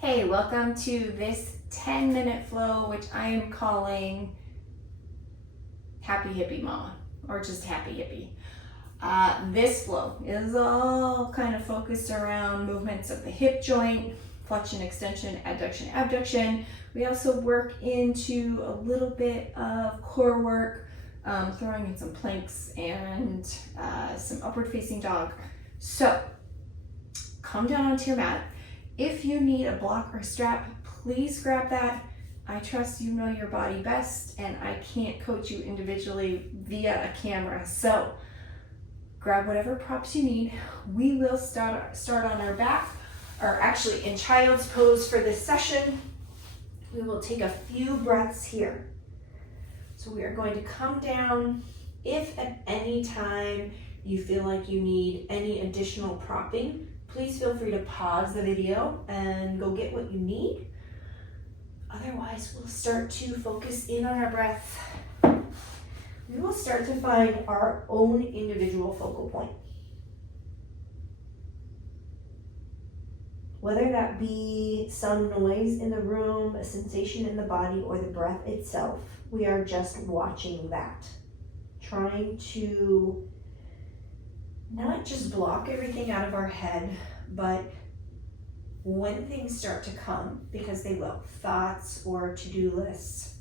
Hey, welcome to this 10-minute flow, which I am calling Happy Hippie Mama, or just Happy Hippie. This flow is all kind of focused around movements of the hip joint, flexion, extension, adduction, abduction. We also work into a little bit of core work, throwing in some planks and some upward facing dog. So come down onto your mat. If you need a block or strap, please grab that. I trust you know your body best, and I can't coach you individually via a camera. So grab whatever props you need. We will start on our back, or actually in child's pose for this session. We will take a few breaths here. So we are going to come down. If at any time you feel like you need any additional propping, please feel free to pause the video and go get what you need. Otherwise, we'll start to focus in on our breath. We will start to find our own individual focal point. Whether that be some noise in the room, a sensation in the body, or the breath itself, we are just watching that. Trying to not just block everything out of our head, but when things start to come, because they will, thoughts or to-do lists,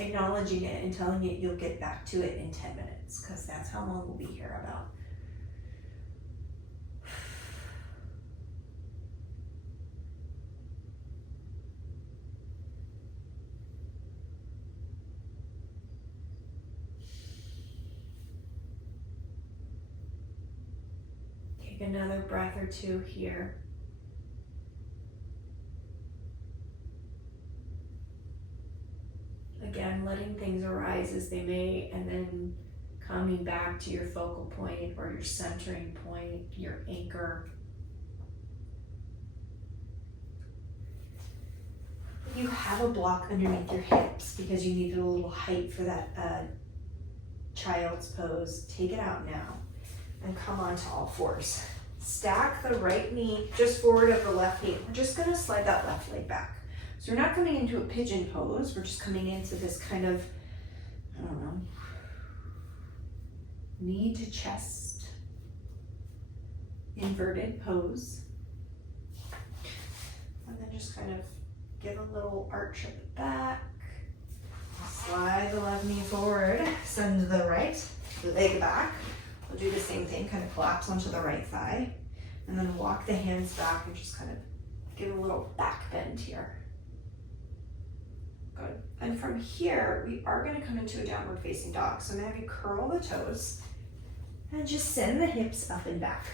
acknowledging it and telling it you'll get back to it in 10 minutes, because that's how long we'll be here about. Take another breath or two here. Again, letting things arise as they may, and then coming back to your focal point or your centering point, your anchor. You have a block underneath your hips because you needed a little height for that child's pose. Take it out now and come onto all fours. Stack the right knee just forward of the left knee. We're just gonna slide that left leg back. So we're not coming into a pigeon pose, we're just coming into this kind of, I don't know, knee to chest, inverted pose. And then just kind of give a little arch at the back. Slide the left knee forward, send the right leg back. We'll do the same thing, kind of collapse onto the right thigh, and then walk the hands back and just kind of give a little back bend here. Good. And from here, we are going to come into a downward facing dog. So I'm going to have you curl the toes and just send the hips up and back.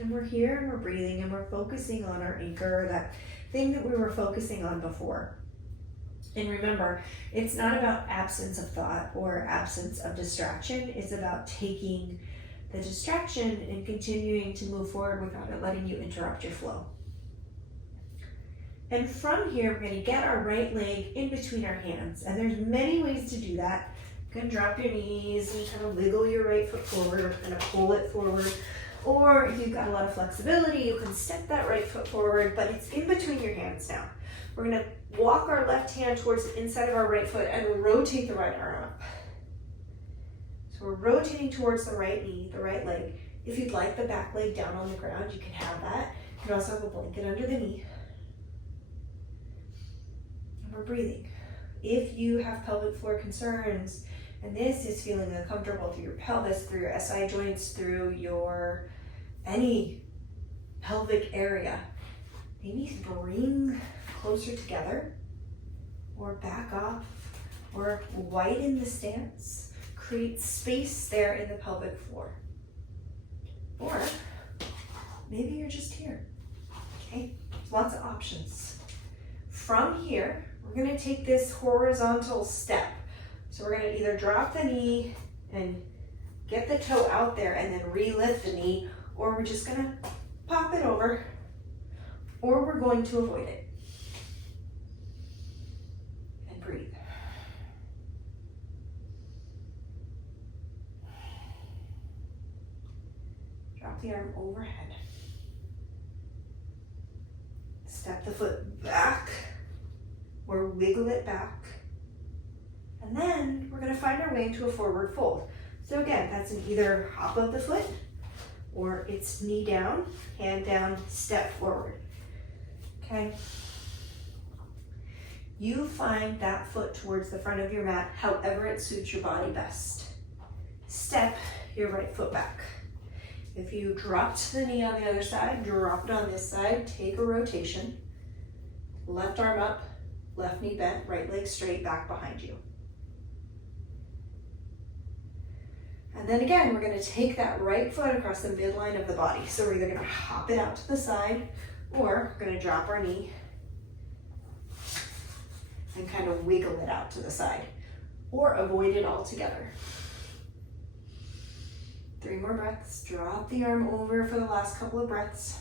And we're here and we're breathing and we're focusing on our anchor, that thing that we were focusing on before. And remember, it's not about absence of thought or absence of distraction. It's about taking the distraction and continuing to move forward without it letting you interrupt your flow. And from here, we're going to get our right leg in between our hands. And there's many ways to do that. You can drop your knees and kind of wiggle your right foot forward or kind of pull it forward. Or if you've got a lot of flexibility, you can step that right foot forward, but it's in between your hands now. We're going to walk our left hand towards the inside of our right foot and rotate the right arm up. So we're rotating towards the right knee, the right leg. If you'd like the back leg down on the ground, you can have that. You can also have a blanket under the knee. And we're breathing. If you have pelvic floor concerns, and this is feeling uncomfortable through your pelvis, through your SI joints, through your any pelvic area, maybe bring closer together or back off or widen the stance. Create space there in the pelvic floor. Or maybe you're just here, okay? Lots of options. From here, we're gonna take this horizontal step. So we're gonna either drop the knee and get the toe out there and then re-lift the knee, or we're just gonna pop it over, or we're going to avoid it. And breathe. Drop the arm overhead. Step the foot back or wiggle it back. And then we're going to find our way into a forward fold. So again, that's an either hop of the foot or it's knee down, hand down, step forward. Okay? You find that foot towards the front of your mat, however it suits your body best. Step your right foot back. If you dropped the knee on the other side, drop it on this side, take a rotation. Left arm up, left knee bent, right leg straight, back behind you. And then again, we're gonna take that right foot across the midline of the body. So we're either gonna hop it out to the side or we're gonna drop our knee and kind of wiggle it out to the side or avoid it altogether. 3 more breaths. Drop the arm over for the last couple of breaths.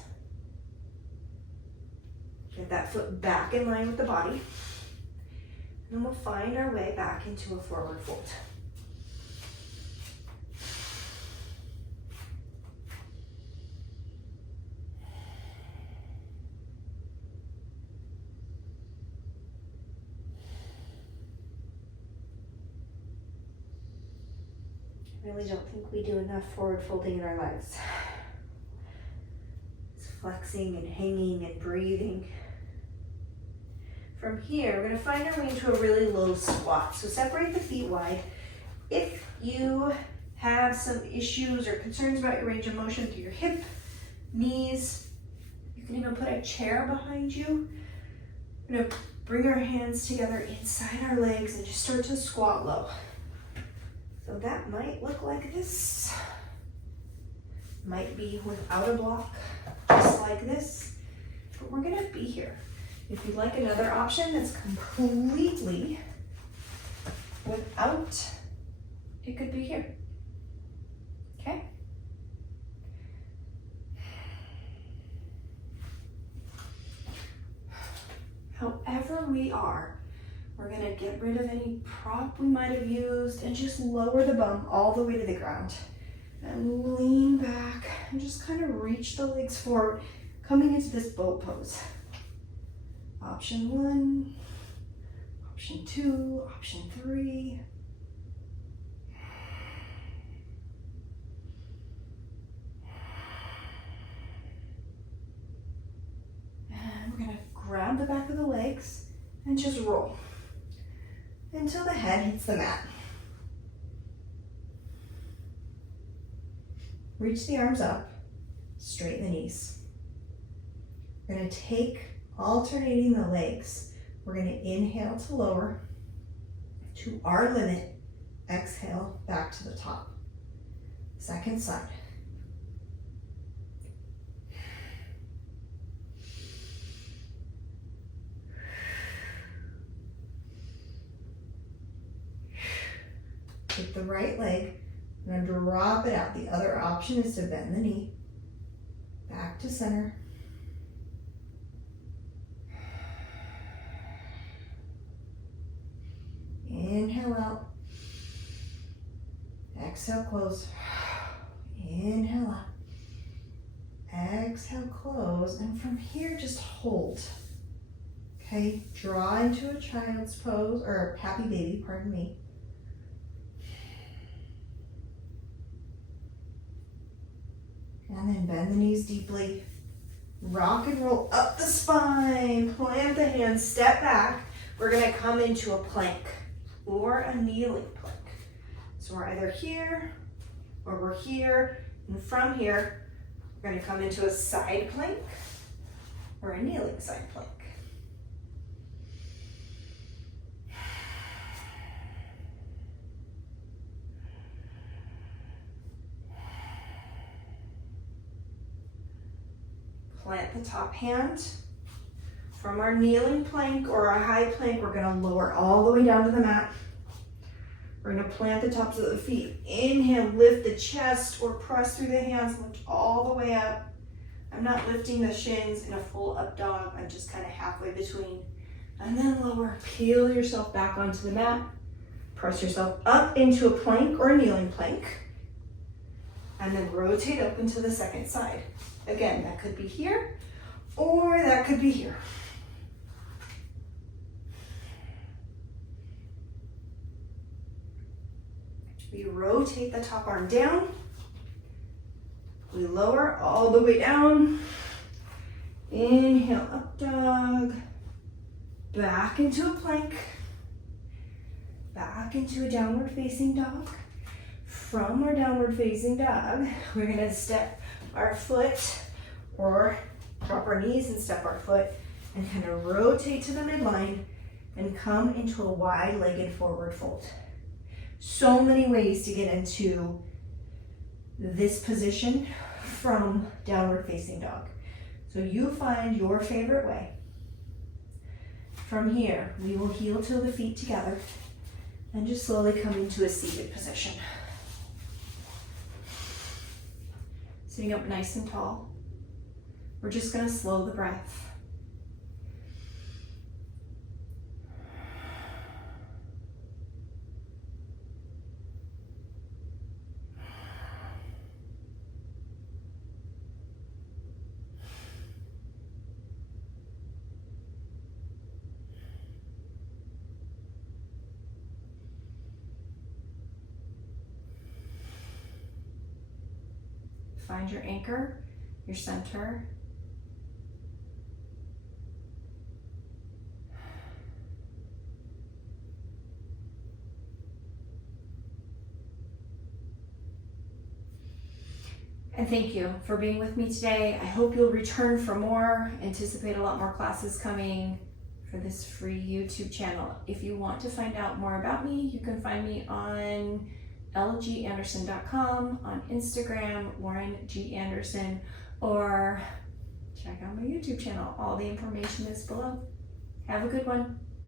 Get that foot back in line with the body. And then we'll find our way back into a forward fold. I really don't think we do enough forward folding in our lives. It's flexing and hanging and breathing. From here, we're going to find our way into a really low squat. So separate the feet wide. If you have some issues or concerns about your range of motion through your hip, knees, you can even put a chair behind you. We're going to bring our hands together inside our legs and just start to squat low. So that might look like this. Might be without a block, just like this. But we're gonna be here. If you'd like another option that's completely without, it could be here. Okay? However we are, we're gonna get rid of any prop we might have used and just lower the bum all the way to the ground. And lean back and just kind of reach the legs forward, coming into this boat pose. Option 1, option 2, option 3. And we're gonna grab the back of the legs and just roll until the head hits the mat. Reach the arms up, straighten the knees. We're gonna take alternating the legs. We're gonna inhale to lower to our limit, exhale back to the top. Second side. Take the right leg, I'm going to drop it out. The other option is to bend the knee, back to center. Inhale out. Exhale, close. Inhale out. Exhale, close. And from here, just hold. Okay, draw into a child's pose, or happy baby, pardon me. And then bend the knees deeply. Rock and roll up the spine. Plant the hands, step back. We're gonna come into a plank or a kneeling plank. So we're either here or we're here. And from here, we're gonna come into a side plank or a kneeling side plank. Plant the top hand. From our kneeling plank or our high plank, we're gonna lower all the way down to the mat. We're gonna plant the tops of the feet. Inhale, lift the chest or press through the hands, lift all the way up. I'm not lifting the shins in a full up dog. I'm just kind of halfway between. And then lower, peel yourself back onto the mat. Press yourself up into a plank or a kneeling plank. And then rotate up into the second side. Again, that could be here or that could be here. We rotate the top arm down. We lower all the way down. Inhale, up dog. Back into a plank. Back into a downward facing dog. From our downward facing dog, we're gonna step our foot or drop our knees and step our foot and kind of rotate to the midline and come into a wide-legged forward fold. So many ways to get into this position from downward facing dog. So you find your favorite way. From here, we will heel toe the feet together and just slowly come into a seated position. Sitting up nice and tall. We're just gonna slow the breath. Find your anchor, your center. And thank you for being with me today. I hope you'll return for more. Anticipate a lot more classes coming for this free YouTube channel. If you want to find out more about me, you can find me on lganderson.com, on Instagram, Lauren G. Anderson, or check out my YouTube channel. All the information is below. Have a good one.